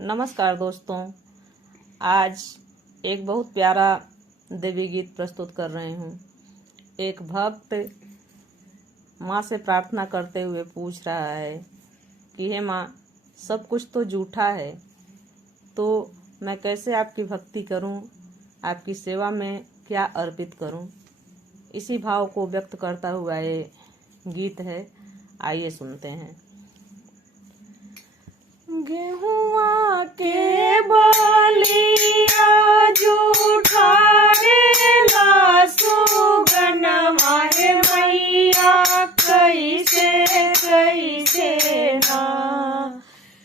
नमस्कार दोस्तों, आज एक बहुत प्यारा देवी गीत प्रस्तुत कर रहे हूँ। एक भक्त माँ से प्रार्थना करते हुए पूछ रहा है कि हे माँ, सब कुछ तो झूठा है, तो मैं कैसे आपकी भक्ति करूँ, आपकी सेवा में क्या अर्पित करूँ। इसी भाव को व्यक्त करता हुआ ये गीत है। आइए सुनते हैं। गेहुआ के बलिया झूठा ला सुगनमा हे मैया कैसे कैसे ना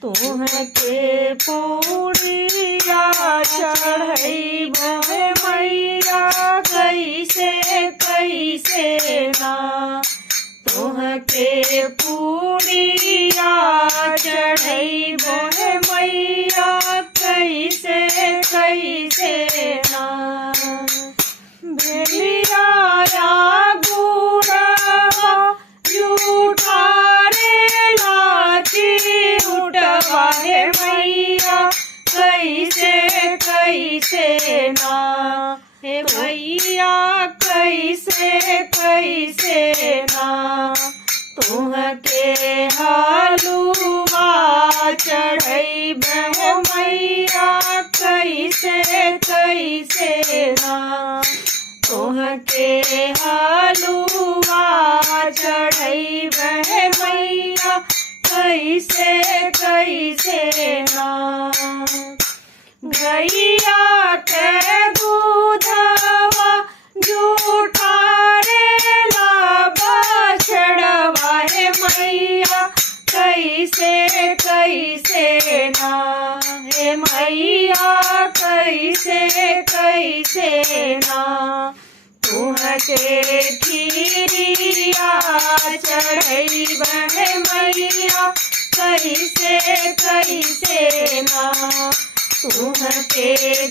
तुह के पूड़िया चढ़ई बहे मैया कैसे कैसे ना तुह के पूड़िया चढ़ई बहे मैया कैसे कैसे ना भेलिया गुड़वा झूठा रे लाची उठवा हे मैया कैसे कैसे ना हे मैया कैसे कैसे ना तुह के हलुआ चढ़ई बह मैया कैसे कैसे ना तुह के हलुआ चढ़ई बह मैया कैसे कैसे ना गैया के दूधवा झूठा रे लाबा छड़वा हे मैया कैसे कैसे ना हे मैया कैसे कैसे ना तुह के खीरिया चढ़ई बहे मैया कैसे कैसे ना तुह के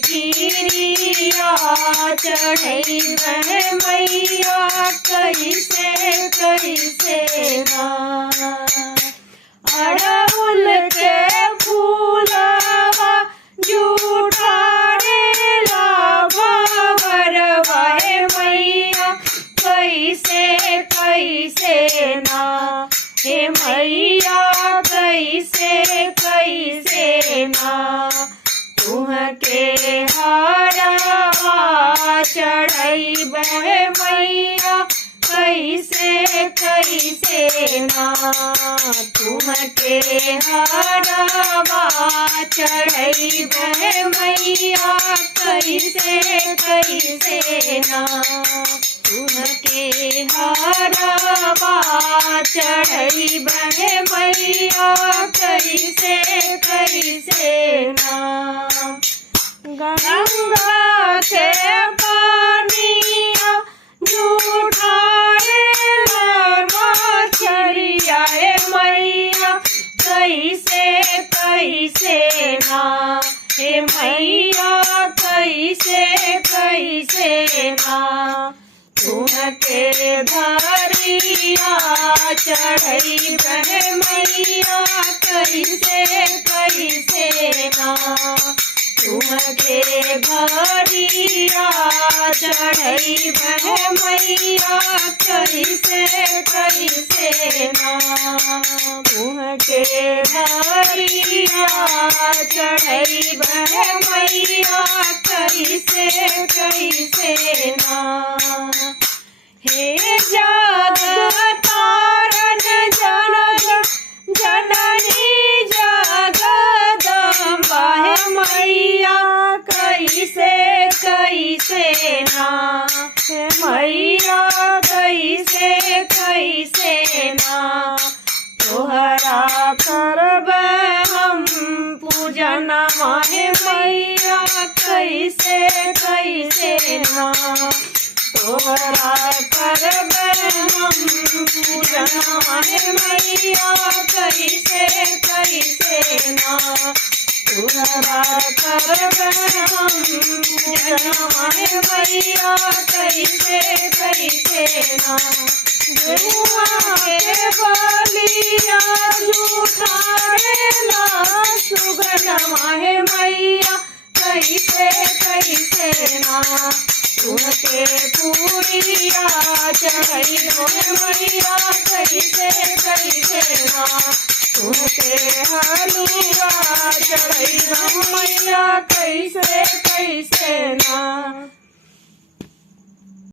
खीरिया चढ़ई बहे मैया कैसे कैसे ना अड़हुल के फूलवा झूठा रे लावा वरवा हे मैया कैसे कैसे ना हे मैया कैसे कैसे ना तुह के हारवा चढ़ई बहे मैया कैसे कैसे ना तुह के हारवा चढ़ई बहे मैया कैसे कैसे ना तुह के हारवा चढ़ई बहे मैया कैसे कैसे ना गंगा के पानिया झूठा रे मछरिया हे मैया कैसे कैसे ना हे मैया कैसे कैसे ना तुह के धरिया चढ़ई बहे मैया कैसे कैसे ना तुह के भरिया चढ़ई बहे मैया कैसे कैसे ना तुह के भरिया चढ़ई बहे मैया कैसे कैसे ना हे जगत तारण जननी जगदम्बा हे मैया कैसे कैसे ना हे मैया कैसे कैसे ना तोहरा करब हम पूजन हे मैया कैसे कैसे ना तोहरा करब हम पूजन हे मैया कैसे कैसे ना तोहरा करब हम पूजन हे मैया कैसे कैसे ना गेहुआ के बलिया झूठा रे ला सुगनमा कैसे ना सुन के पूरिया चढ़ई हो मैया कैसे कैसे ना सुन के हलुआ चढ़ई हो मैया कैसे कैसे ना